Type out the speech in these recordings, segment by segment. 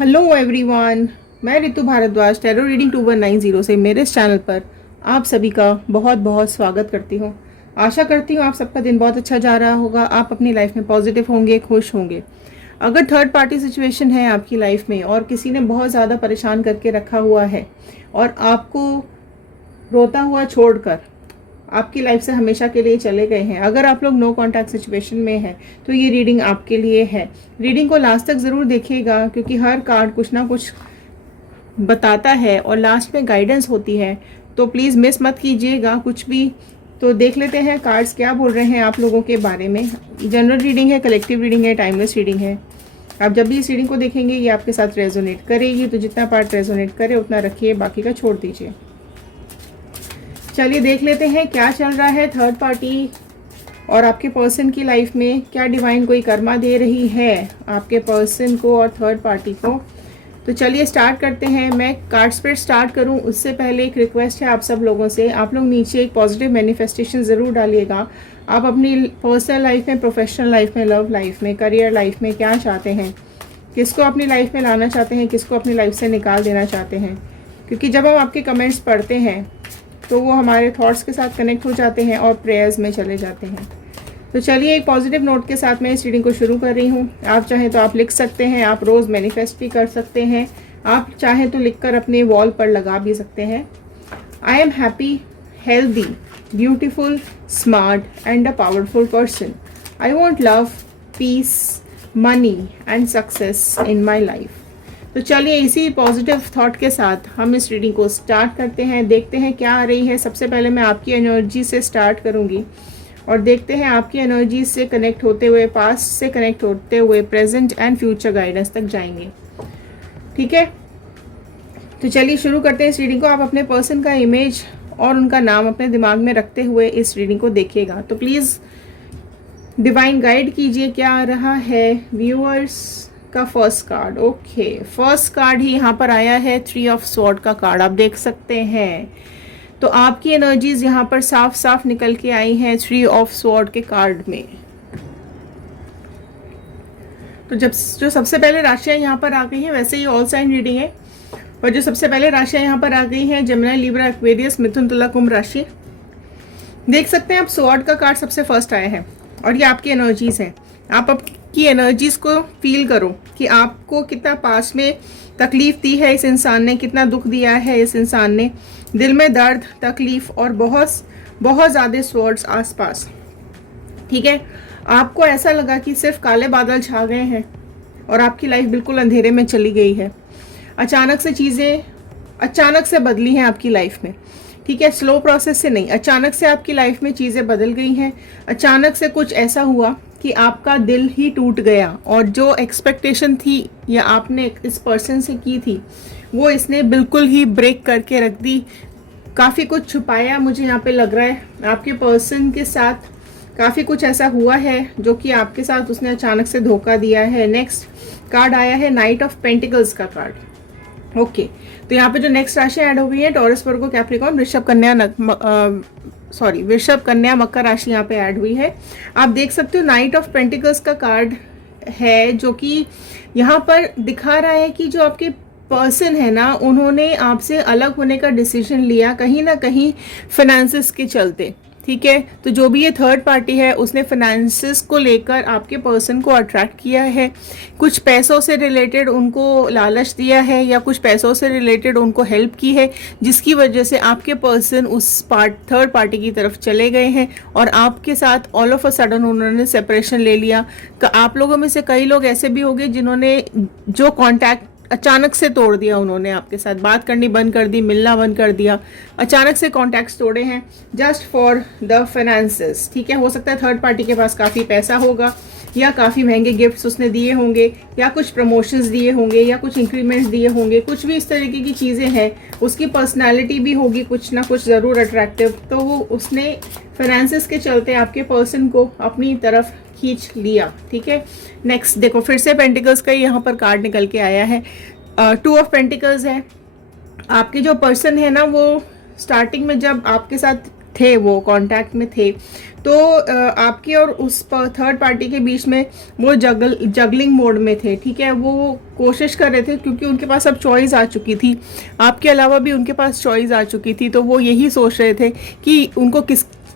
Hello everyone, मैं Ritu Bhardwaj tarot reading 2190 से मेरे इस चैनल पर आप सभी का बहुत बहुत स्वागत करती हूँ। आशा करती हूँ आप सबका दिन बहुत अच्छा जा रहा होगा, आप अपनी लाइफ में पॉजिटिव होंगे, खुश होंगे। अगर थर्ड पार्टी सिचुएशन है आपकी लाइफ में और किसी ने बहुत ज़्यादा परेशान करके रखा हुआ है और आपको रोता हुआ छोड़कर आपकी लाइफ से हमेशा के लिए चले गए हैं, अगर आप लोग नो कॉन्टैक्ट सिचुएशन में हैं तो ये रीडिंग आपके लिए है। रीडिंग को लास्ट तक ज़रूर देखिएगा क्योंकि हर कार्ड कुछ ना कुछ बताता है और लास्ट में गाइडेंस होती है, तो प्लीज़ मिस मत कीजिएगा कुछ भी। तो देख लेते हैं कार्ड्स क्या बोल रहे हैं आप लोगों के बारे में। जनरल रीडिंग है, कलेक्टिव रीडिंग है, टाइमलेस रीडिंग है। आप जब भी इस रीडिंग को देखेंगे ये आपके साथ रेजोनेट करेगी, तो जितना पार्ट रेजोनेट करे उतना रखिए, बाकी का छोड़ दीजिए। चलिए देख लेते हैं क्या चल रहा है थर्ड पार्टी और आपके पर्सन की लाइफ में। क्या डिवाइन कोई कर्मा दे रही है आपके पर्सन को और थर्ड पार्टी को। तो चलिए स्टार्ट करते हैं। मैं कार्ड स्प्रेड स्टार्ट करूं उससे पहले एक रिक्वेस्ट है आप सब लोगों से, आप लोग नीचे एक पॉजिटिव मैनिफेस्टेशन ज़रूर डालिएगा। आप अपनी पर्सनल लाइफ में, प्रोफेशनल लाइफ में, लव लाइफ में, करियर लाइफ में क्या चाहते हैं, किसको अपनी लाइफ में लाना चाहते हैं, किसको अपनी लाइफ से निकाल देना चाहते हैं। क्योंकि जब हम आपके कमेंट्स पढ़ते हैं तो वो हमारे थॉट्स के साथ कनेक्ट हो जाते हैं और प्रेयर्स में चले जाते हैं। तो चलिए एक पॉजिटिव नोट के साथ मैं इस रीडिंग को शुरू कर रही हूँ। आप चाहें तो आप लिख सकते हैं, आप रोज़ मैनिफेस्ट भी कर सकते हैं, आप चाहें तो लिखकर अपने वॉल पर लगा भी सकते हैं। I am happy, healthy, beautiful, smart and a powerful person. I want love, peace, money and success in my life. तो चलिए इसी पॉजिटिव थॉट के साथ हम इस रीडिंग को स्टार्ट करते हैं। देखते हैं क्या आ रही है। सबसे पहले मैं आपकी एनर्जी से स्टार्ट करूंगी और देखते हैं आपकी एनर्जी से कनेक्ट होते हुए, पास्ट से कनेक्ट होते हुए प्रेजेंट एंड फ्यूचर गाइडेंस तक जाएंगे। ठीक है, तो चलिए शुरू करते हैं इस रीडिंग को। आप अपने पर्सन का इमेज और उनका नाम अपने दिमाग में रखते हुए इस रीडिंग को देखिएगा। तो प्लीज़ डिवाइन गाइड कीजिए क्या आ रहा है व्यूअर्स का first card. Okay, first card ही यहाँ पर आया है, 3 ऑफ स्वॉर्ड का कार्ड आप देख सकते हैं। तो आपकी एनर्जीज यहाँ पर साफ साफ निकल के आई हैं 3 ऑफ स्वॉर्ड के कार्ड में। तो जो सबसे पहले राशियाँ यहाँ पर आ गई हैं, वैसे ही ऑल साइन रीडिंग है, और जो सबसे पहले राशियाँ यहाँ पर आ गई हैं जेमिनी, लिब्रा, एक्वेरियस, मिथुन, तुला, कुंभ राशि। देख सकते हैं आप स्वॉर्ड का कार्ड सबसे फर्स्ट आया है और ये आपकी एनर्जीज हैं। आप की एनर्जीज को फील करो कि आपको कितना पास में तकलीफ दी है इस इंसान ने, कितना दुख दिया है इस इंसान ने, दिल में दर्द, तकलीफ और बहुत बहुत ज़्यादा स्वॉर्ड्स आसपास। ठीक है, आपको ऐसा लगा कि सिर्फ काले बादल छा गए हैं और आपकी लाइफ बिल्कुल अंधेरे में चली गई है। अचानक से चीज़ें अचानक से बदली हैं आपकी लाइफ में। ठीक है, स्लो प्रोसेस से नहीं, अचानक से आपकी लाइफ में चीज़ें बदल गई हैं। अचानक से कुछ ऐसा हुआ कि आपका दिल ही टूट गया और जो एक्सपेक्टेशन थी या आपने इस पर्सन से की थी वो इसने बिल्कुल ही ब्रेक करके रख दी। काफ़ी कुछ छुपाया मुझे यहाँ पे लग रहा है। आपके पर्सन के साथ काफ़ी कुछ ऐसा हुआ है जो कि आपके साथ उसने अचानक से धोखा दिया है। नेक्स्ट कार्ड आया है नाइट ऑफ पेंटिकल्स का कार्ड। ओके, तो यहाँ पे जो नेक्स्ट राशि ऐड हो गई है टॉरस, वर्गो, कैप्रिकॉर्न, वृषभ, कन्या, मकर राशि यहाँ पे ऐड हुई है। आप देख सकते हो नाइट ऑफ पेंटिकल्स का कार्ड है जो कि यहाँ पर दिखा रहा है कि जो आपके पर्सन है ना, उन्होंने आपसे अलग होने का डिसीजन लिया कहीं ना कहीं फाइनेंसेस के चलते। ठीक है, तो जो भी ये थर्ड पार्टी है उसने फाइनेंसेस को लेकर आपके पर्सन को अट्रैक्ट किया है, कुछ पैसों से रिलेटेड उनको लालच दिया है या कुछ पैसों से रिलेटेड उनको हेल्प की है, जिसकी वजह से आपके पर्सन उस थर्ड पार्टी की तरफ चले गए हैं और आपके साथ ऑल ऑफ अ सडन उन्होंने सेपरेशन ले लिया। आप लोगों में से कई लोग ऐसे भी होंगे जिन्होंने जो कॉन्टैक्ट अचानक से तोड़ दिया, उन्होंने आपके साथ बात करनी बंद कर दी, मिलना बंद कर दिया, अचानक से कॉन्टैक्ट्स तोड़े हैं जस्ट फॉर द फाइनेंसेस। ठीक है, हो सकता है थर्ड पार्टी के पास काफ़ी पैसा होगा या काफ़ी महंगे गिफ्ट्स उसने दिए होंगे या कुछ प्रमोशंस दिए होंगे या कुछ इंक्रीमेंट्स दिए होंगे, कुछ भी इस तरीके की चीज़ें हैं। उसकी पर्सनैलिटी भी होगी कुछ ना कुछ ज़रूर अट्रैक्टिव, तो वो उसने फाइनेंसेस के चलते आपके पर्सन को अपनी तरफ खींच लिया। ठीक है, नेक्स्ट देखो फिर से पेंटिकल्स का यहाँ पर कार्ड निकल के आया है। 2 ऑफ पेंटिकल्स है। आपके जो पर्सन है ना, वो स्टार्टिंग में जब आपके साथ थे, वो कांटेक्ट में थे, तो आपकी और उस थर्ड पार्टी के बीच में वो जगलिंग मोड में थे, ठीक है। वो कोशिश कर रहे थे क्योंकि उनके पास अब चॉइस आ चुकी थी, आपके अलावा भी उनके पास चॉइस आ चुकी थी। तो वो यही सोच रहे थे कि उनको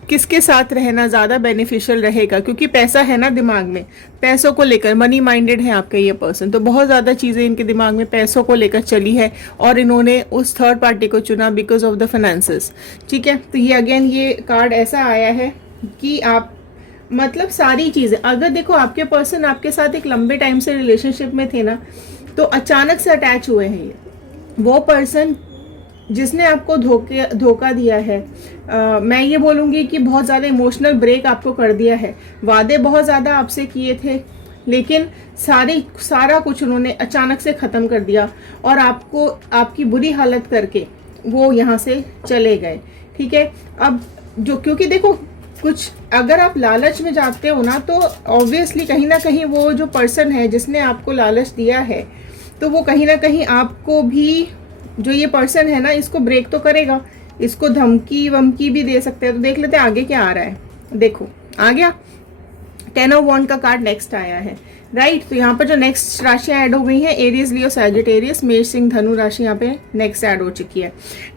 किसके साथ रहना ज़्यादा बेनिफिशियल रहेगा, क्योंकि पैसा है ना दिमाग में, पैसों को लेकर मनी माइंडेड है आपका ये पर्सन। तो बहुत ज़्यादा चीज़ें इनके दिमाग में पैसों को लेकर चली है और इन्होंने उस थर्ड पार्टी को चुना बिकॉज ऑफ द फाइनेंसेस, ठीक है। तो ये अगेन ये कार्ड ऐसा आया है कि आप मतलब सारी चीज़ें, अगर देखो आपके पर्सन आपके साथ एक लंबे टाइम से रिलेशनशिप में थे ना, तो अचानक से अटैच हुए हैं ये। वो पर्सन जिसने आपको धोखा दिया है, मैं ये बोलूँगी कि बहुत ज़्यादा इमोशनल ब्रेक आपको कर दिया है। वादे बहुत ज़्यादा आपसे किए थे, लेकिन सारा कुछ उन्होंने अचानक से ख़त्म कर दिया और आपको आपकी बुरी हालत करके वो यहाँ से चले गए, ठीक है। अब जो क्योंकि देखो कुछ अगर आप लालच में जाते हो ना, तो ऑब्वियसली कहीं ना कहीं वो जो पर्सन है जिसने आपको लालच दिया है, तो वो कहीं ना कहीं आपको भी, जो ये पर्सन है ना, इसको ब्रेक तो करेगा, इसको धमकी वमकी भी दे सकते हैं। तो देख लेते हैं आगे क्या आ रहा है। देखो आ गया 10 ऑफ वॉन्ड का कार्ड नेक्स्ट आया है, राइट। तो यहाँ पर जो नेक्स्ट राशियाँ ऐड हो गई हैं, एरीज, लियो, सैजिटेरियस, मेष, सिंह, धनु राशि यहाँ पे नेक्स्ट ऐड हो चुकी है।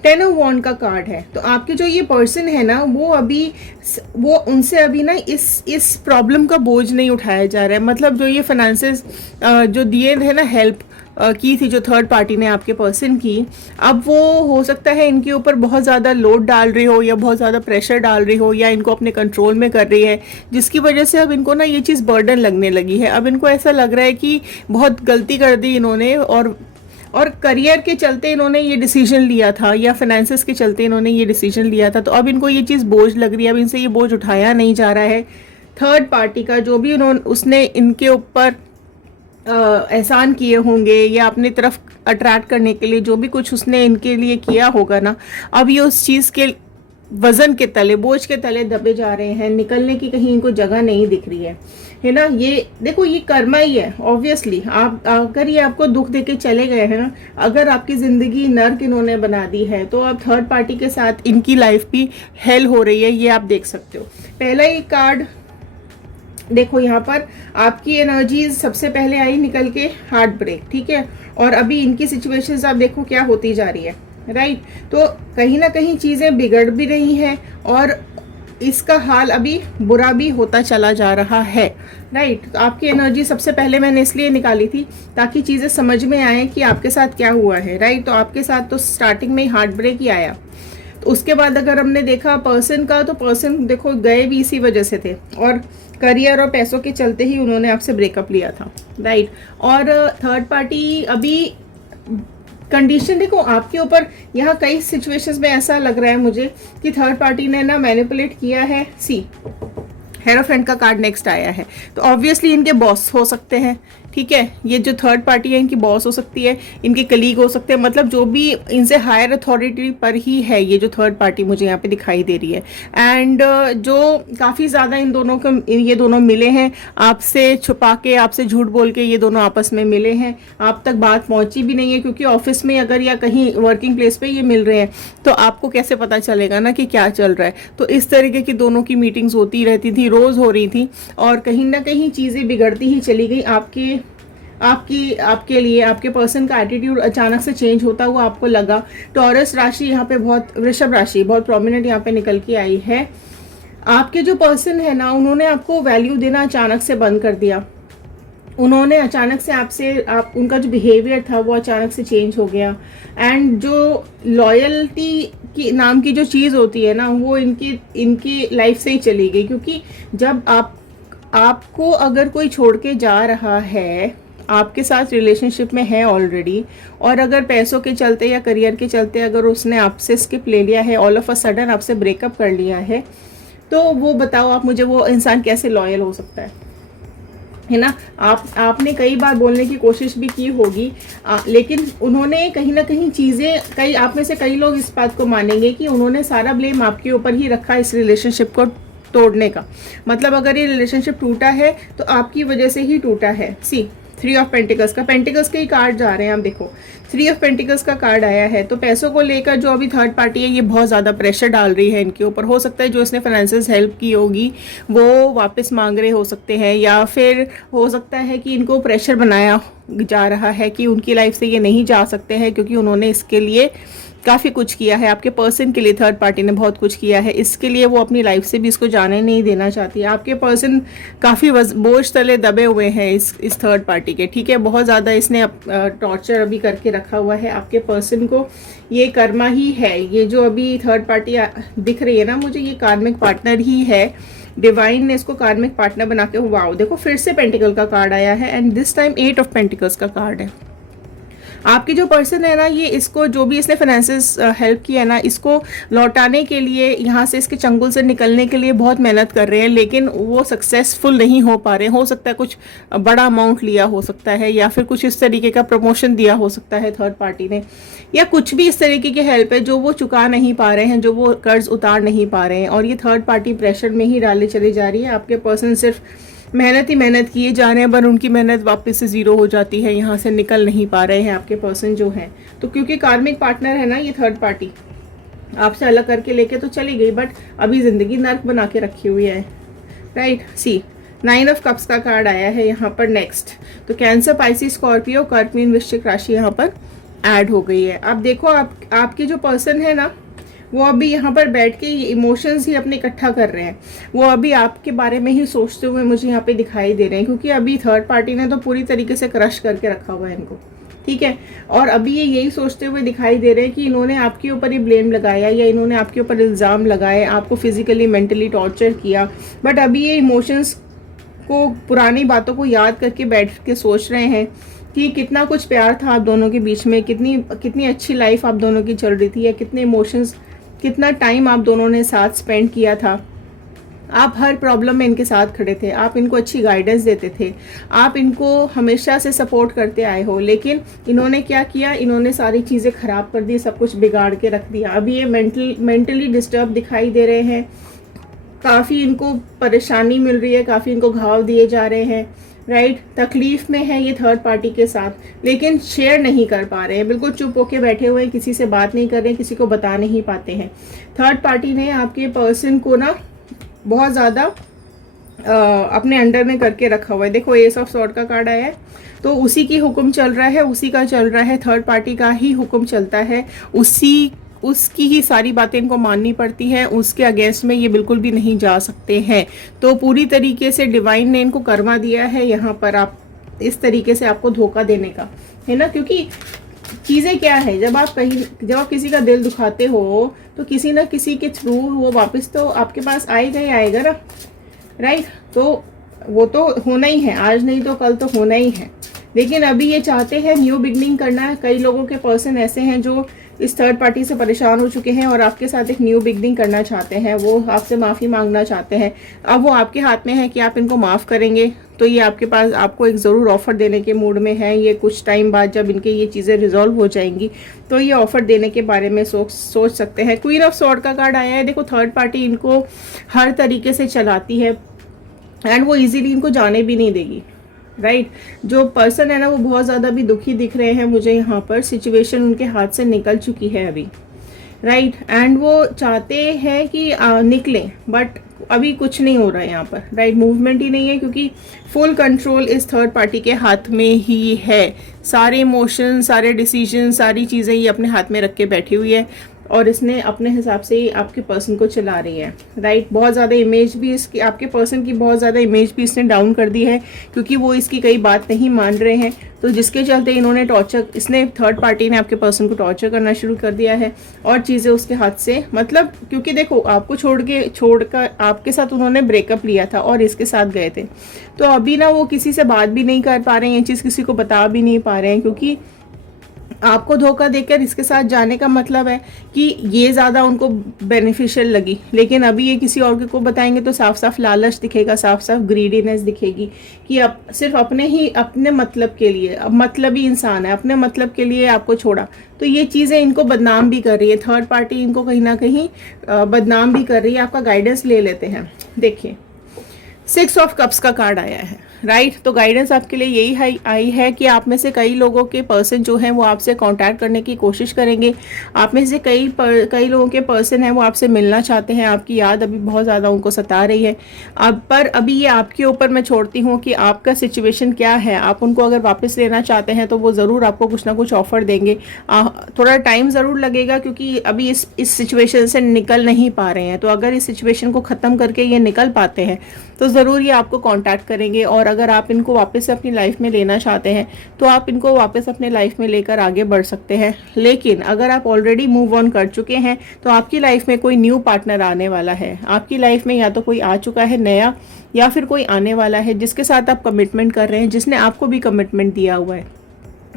10 ऑफ वॉन्ड का कार्ड है। तो आपके जो ये पर्सन है ना, वो उनसे अभी ना इस प्रॉब्लम का बोझ नहीं उठाया जा रहा है। मतलब जो ये फाइनेंसेस जो दिए थे ना, हेल्प की थी जो थर्ड पार्टी ने आपके पर्सन की, अब वो हो सकता है इनके ऊपर बहुत ज़्यादा लोड डाल रही हो या बहुत ज़्यादा प्रेशर डाल रही हो या इनको अपने कंट्रोल में कर रही है, जिसकी वजह से अब इनको ना ये चीज़ बर्डन लगने लगी है। अब इनको ऐसा लग रहा है कि बहुत गलती कर दी इन्होंने, और करियर के चलते इन्होंने ये डिसीजन लिया था या फाइनेंसेस के चलते इन्होंने ये डिसीजन लिया था। तो अब इनको ये चीज़ बोझ लग रही है, अब इनसे ये बोझ उठाया नहीं जा रहा है। थर्ड पार्टी का जो भी उसने इनके ऊपर एहसान किए होंगे या अपनी तरफ अट्रैक्ट करने के लिए जो भी कुछ उसने इनके लिए किया होगा ना, अब ये उस चीज़ के वजन के तले, बोझ के तले दबे जा रहे हैं। निकलने की कहीं इनको जगह नहीं दिख रही है ना। ये देखो ये कर्मा ही है ऑब्वियसली। आप अगर ये आपको दुख देके चले गए हैं ना, अगर आपकी ज़िंदगी नर्क इन्होंने बना दी है, तो अब थर्ड पार्टी के साथ इनकी लाइफ भी हेल हो रही है, ये आप देख सकते हो। पहला ही कार्ड देखो, यहाँ पर आपकी एनर्जीज सबसे पहले आई निकल के हार्ट ब्रेक, ठीक है। और अभी इनकी सिचुएशंस आप देखो क्या होती जा रही है, राइट। तो कहीं ना कहीं चीज़ें बिगड़ भी रही हैं और इसका हाल अभी बुरा भी होता चला जा रहा है, राइट। तो आपकी एनर्जी सबसे पहले मैंने इसलिए निकाली थी ताकि चीज़ें समझ में आए कि आपके साथ क्या हुआ है, राइट। तो आपके साथ तो स्टार्टिंग में ही हार्ट ब्रेक ही आया। तो उसके बाद अगर हमने देखा पर्सन का, तो पर्सन देखो गए भी इसी वजह से थे और करियर और पैसों के चलते ही उन्होंने आपसे ब्रेकअप लिया था, राइट। और थर्ड पार्टी अभी कंडीशन देखो आपके ऊपर, यहाँ कई सिचुएशंस में ऐसा लग रहा है मुझे कि थर्ड पार्टी ने ना मैनिपुलेट किया है। सी हेरोफेंट का कार्ड नेक्स्ट आया है। तो ऑब्वियसली इनके बॉस हो सकते हैं, ठीक है। ये जो थर्ड पार्टी है इनकी बॉस हो सकती है, इनके कलीग हो सकते हैं, मतलब जो भी इनसे हायर अथॉरिटी पर ही है ये जो थर्ड पार्टी मुझे यहाँ पे दिखाई दे रही है। एंड जो काफ़ी ज़्यादा इन दोनों को, ये दोनों मिले हैं आपसे छुपा के, आपसे झूठ बोल के ये दोनों आपस में मिले हैं। आप तक बात पहुँची भी नहीं है, क्योंकि ऑफिस में अगर या कहीं वर्किंग प्लेस पे ये मिल रहे हैं तो आपको कैसे पता चलेगा ना कि क्या चल रहा है। तो इस तरीके की दोनों की मीटिंग्स होती रहती थी, रोज़ हो रही थी, और कहीं ना कहीं चीज़ें बिगड़ती ही चली गई। आपके लिए आपके पर्सन का एटीट्यूड अचानक से चेंज होता हुआ आपको लगा। टॉरस राशि यहाँ पे बहुत, वृषभ राशि बहुत प्रोमिनेंट यहाँ पे निकल के आई है। आपके जो पर्सन है ना, उन्होंने आपको वैल्यू देना अचानक से बंद कर दिया। उन्होंने अचानक से उनका जो बिहेवियर था वो अचानक से चेंज हो गया। एंड जो लॉयल्टी की नाम की जो चीज़ होती है ना, वो इनकी लाइफ से ही चली गई। क्योंकि जब आपको अगर कोई छोड़ के जा रहा है, आपके साथ रिलेशनशिप में है ऑलरेडी, और अगर पैसों के चलते या करियर के चलते अगर उसने आपसे स्किप ले लिया है, ऑल ऑफ अ सडन आपसे ब्रेकअप कर लिया है, तो वो बताओ आप मुझे, वो इंसान कैसे लॉयल हो सकता है ना। आपने कई बार बोलने की कोशिश भी की होगी, लेकिन उन्होंने कहीं ना कहीं चीज़ें, आप में से कई लोग इस बात को मानेंगे कि उन्होंने सारा ब्लेम आपके ऊपर ही रखा इस रिलेशनशिप को तोड़ने का। मतलब अगर ये रिलेशनशिप टूटा है तो आपकी वजह से ही टूटा है। सी 3 ऑफ पेंटिकल्स का, पेंटिकल्स के ही कार्ड जा रहे हैं। आप देखो 3 ऑफ पेंटिकल्स का कार्ड आया है। तो पैसों को लेकर जो अभी थर्ड पार्टी है ये बहुत ज़्यादा प्रेशर डाल रही है इनके ऊपर। हो सकता है जो इसने फाइनेंशियल हेल्प की होगी वो वापस मांग रहे हो सकते हैं, या फिर हो सकता है कि इनको प्रेशर बनाया जा रहा है कि उनकी लाइफ से ये नहीं जा सकते हैं, क्योंकि उन्होंने इसके लिए काफ़ी कुछ किया है। आपके पर्सन के लिए थर्ड पार्टी ने बहुत कुछ किया है, इसके लिए वो अपनी लाइफ से भी इसको जाने नहीं देना चाहती है। आपके पर्सन काफ़ी बोझ तले दबे हुए हैं इस थर्ड पार्टी के, ठीक है। बहुत ज़्यादा इसने टॉर्चर अभी करके रखा हुआ है आपके पर्सन को। ये कर्मा ही है, ये जो अभी थर्ड पार्टी दिख रही है ना मुझे, ये कार्मिक पार्टनर ही है। डिवाइन ने इसको कार्मिक पार्टनर बना के, वाओ देखो फिर से पेंटिकल का कार्ड आया है, and this time 8 of pentacles का कार्ड है। आपकी जो पर्सन है ना, ये इसको जो भी इसने फाइनेंशियल हेल्प किया है ना, इसको लौटाने के लिए, यहाँ से इसके चंगुल से निकलने के लिए बहुत मेहनत कर रहे हैं, लेकिन वो सक्सेसफुल नहीं हो पा रहे। हो सकता है कुछ बड़ा अमाउंट लिया हो सकता है, या फिर कुछ इस तरीके का प्रमोशन दिया हो सकता है थर्ड पार्टी ने, या कुछ भी इस तरीके की हेल्प है जो वो चुका नहीं पा रहे हैं, जो वो कर्ज उतार नहीं पा रहे हैं, और ये थर्ड पार्टी प्रेशर में ही डाले चली जा रही है। आपके पर्सन सिर्फ मेहनत ही मेहनत किए जा रहे हैं, पर उनकी मेहनत वापस से ज़ीरो हो जाती है, यहाँ से निकल नहीं पा रहे हैं आपके पर्सन जो हैं। तो क्योंकि कार्मिक पार्टनर है ना ये थर्ड पार्टी, आपसे अलग करके लेके तो चली गई, बट अभी ज़िंदगी नर्क बना के रखी हुई है, राइट। सी 9 ऑफ कप्स का कार्ड आया है यहाँ पर नेक्स्ट। तो कैंसर, पाइसिस, स्कॉर्पियो, कर्क, मीन, वृश्चिक राशि यहाँ पर ऐड हो गई है। अब देखो आपकी जो पर्सन है ना, वो अभी यहाँ पर बैठ के इमोशंस ही अपने इकट्ठा कर रहे हैं। वो अभी आपके बारे में ही सोचते हुए मुझे यहाँ पे दिखाई दे रहे हैं, क्योंकि अभी थर्ड पार्टी ने तो पूरी तरीके से क्रश करके रखा हुआ है इनको, ठीक है। और अभी ये यही सोचते हुए दिखाई दे रहे हैं कि इन्होंने आपके ऊपर ही ब्लेम लगाया, या इन्होंने आपके ऊपर इल्ज़ाम लगाए, आपको फिजिकली मेंटली टॉर्चर किया। बट अभी ये इमोशंस को, पुरानी बातों को याद करके बैठ के सोच रहे हैं कि कितना कुछ प्यार था आप दोनों के बीच में, कितनी अच्छी लाइफ आप दोनों की चल रही थी, या कितने इमोशंस, कितना टाइम आप दोनों ने साथ स्पेंड किया था। आप हर प्रॉब्लम में इनके साथ खड़े थे, आप इनको अच्छी गाइडेंस देते थे, आप इनको हमेशा से सपोर्ट करते आए हो। लेकिन इन्होंने क्या किया, इन्होंने सारी चीज़ें ख़राब कर दी, सब कुछ बिगाड़ के रख दिया। अभी ये मेंटली डिस्टर्ब दिखाई दे रहे हैं, काफ़ी इनको परेशानी मिल रही है, काफ़ी इनको घाव दिए जा रहे हैं, राइट। तकलीफ में है ये थर्ड पार्टी के साथ, लेकिन शेयर नहीं कर पा रहे हैं, बिल्कुल चुप होके बैठे हुए हैं, किसी से बात नहीं कर रहे हैं, किसी को बता नहीं पाते हैं। थर्ड पार्टी ने आपके पर्सन को ना बहुत ज़्यादा अपने अंडर में करके रखा हुआ है। देखो एस ऑफ स्वॉर्ड का कार्ड आया है, तो उसी की हुक्म चल रहा है, उसी का चल रहा है, थर्ड पार्टी का ही हुक्म चलता है, उसकी ही सारी बातें इनको माननी पड़ती हैं, उसके अगेंस्ट में ये बिल्कुल भी नहीं जा सकते हैं। तो पूरी तरीके से डिवाइन ने इनको कर्मा दिया है यहाँ पर, आप इस तरीके से आपको धोखा देने का, है ना। क्योंकि चीज़ें क्या है, जब आप किसी का दिल दुखाते हो तो किसी ना किसी के थ्रू वो वापस तो आपके पास आएगा ही आएगा ना, राइट। तो वो तो होना ही है, आज नहीं तो कल तो होना ही है। लेकिन अभी ये चाहते हैं न्यू बिगनिंग करना है। कई लोगों के पर्सन ऐसे हैं जो इस थर्ड पार्टी से परेशान हो चुके हैं और आपके साथ एक न्यू बिगनिंग करना चाहते हैं, वो आपसे माफ़ी मांगना चाहते हैं। अब वो आपके हाथ में है कि आप इनको माफ़ करेंगे, तो ये आपके पास आपको एक ज़रूर ऑफ़र देने के मूड में है। ये कुछ टाइम बाद जब इनके ये चीज़ें रिजॉल्व हो जाएंगी तो ये ऑफ़र देने के बारे में सोच सकते हैं। क्वीन ऑफ स्वॉर्ड का कार्ड आया है। देखो थर्ड पार्टी इनको हर तरीके से चलाती है एंड वो ईजीली इनको जाने भी नहीं देगी, राइट। जो पर्सन है ना वो बहुत ज़्यादा भी दुखी दिख रहे हैं मुझे यहाँ पर, सिचुएशन उनके हाथ से निकल चुकी है अभी, राइट। एंड वो चाहते हैं कि निकलें, बट अभी कुछ नहीं हो रहा है यहाँ पर, राइट। मूवमेंट ही नहीं है, क्योंकि फुल कंट्रोल इस थर्ड पार्टी के हाथ में ही है। सारे इमोशन, सारे डिसीजन, सारी चीज़ें ये अपने हाथ में रख के बैठी हुई है और इसने अपने हिसाब से ही आपके पर्सन को चला रही है, राइट। बहुत ज़्यादा इमेज भी इसकी, आपके पर्सन की बहुत ज़्यादा इमेज भी इसने डाउन कर दी है, क्योंकि वो इसकी कई बात नहीं मान रहे हैं। तो जिसके चलते इन्होंने इसने थर्ड पार्टी ने आपके पर्सन को टॉर्चर करना शुरू कर दिया है और चीज़ें उसके हाथ से, मतलब क्योंकि देखो आपको छोड़कर आपके साथ उन्होंने ब्रेकअप लिया था और इसके साथ गए थे। तो अभी ना वो किसी से बात भी नहीं कर पा रहे हैं, ये चीज़ किसी को बता भी नहीं पा रहे हैं, क्योंकि आपको धोखा देकर इसके साथ जाने का मतलब है कि ये ज़्यादा उनको बेनिफिशियल लगी। लेकिन अभी ये किसी और को बताएंगे तो साफ साफ लालच दिखेगा, साफ साफ ग्रीडीनेस दिखेगी कि अब सिर्फ अपने मतलब के लिए, अब मतलबी इंसान है, अपने मतलब के लिए आपको छोड़ा। तो ये चीज़ें इनको बदनाम भी कर रही है, थर्ड पार्टी इनको कहीं ना कहीं बदनाम भी कर रही है। आपका गाइडेंस ले लेते हैं। देखिए 6 ऑफ कप्स का कार्ड आया है, राइट। तो गाइडेंस आपके लिए यही आई है कि आप में से कई लोगों के पर्सन जो हैं वो आपसे कांटेक्ट करने की कोशिश करेंगे। आप में से कई लोगों के पर्सन हैं वो आपसे मिलना चाहते हैं, आपकी याद अभी बहुत ज़्यादा उनको सता रही है। अब पर अभी ये आपके ऊपर मैं छोड़ती हूँ कि आपका सिचुएशन क्या है। आप उनको अगर वापस लेना चाहते हैं तो वो ज़रूर आपको कुछ ना कुछ ऑफर देंगे। थोड़ा टाइम ज़रूर लगेगा क्योंकि अभी इस सिचुएशन से निकल नहीं पा रहे हैं। तो अगर इस सिचुएशन को ख़त्म करके ये निकल पाते हैं तो ज़रूर ये आपको कांटेक्ट करेंगे। और अगर आप इनको वापस से अपनी लाइफ में लेना चाहते हैं तो आप इनको वापस अपने लाइफ में लेकर आगे बढ़ सकते हैं। लेकिन अगर आप ऑलरेडी मूव ऑन कर चुके हैं तो आपकी लाइफ में कोई न्यू पार्टनर आने वाला है। आपकी लाइफ में या तो कोई आ चुका है नया या फिर कोई आने वाला है जिसके साथ आप कमिटमेंट कर रहे हैं, जिसने आपको भी कमिटमेंट दिया हुआ है।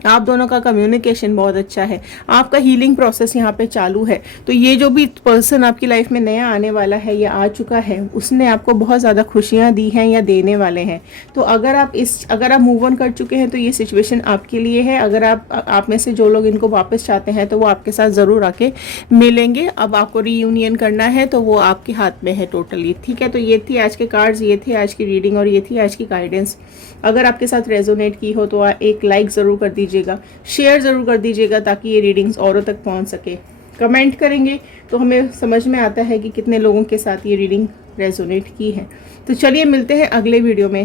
आप दोनों का कम्युनिकेशन बहुत अच्छा है, आपका हीलिंग प्रोसेस यहाँ पे चालू है। तो ये जो भी पर्सन आपकी लाइफ में नया आने वाला है या आ चुका है उसने आपको बहुत ज़्यादा खुशियाँ दी हैं या देने वाले हैं। तो अगर आप मूव ऑन कर चुके हैं तो ये सिचुएशन आपके लिए है। अगर आप में से जो लोग इनको वापस चाहते हैं तो वो आपके साथ ज़रूर आके मिलेंगे। अब आपको रीयूनियन करना है तो वो आपके हाथ में है टोटली। ठीक है, तो ये थी आज के कार्ड्स, ये थी आज की रीडिंग और ये थी आज की गाइडेंस। अगर आपके साथ रेजोनेट की हो तो एक लाइक ज़रूर कर दीजिएगा, शेयर ज़रूर कर दीजिएगा ताकि ये रीडिंग्स औरों तक पहुंच सके। कमेंट करेंगे तो हमें समझ में आता है कि कितने लोगों के साथ ये रीडिंग रेजोनेट की है। तो चलिए मिलते हैं अगले वीडियो में।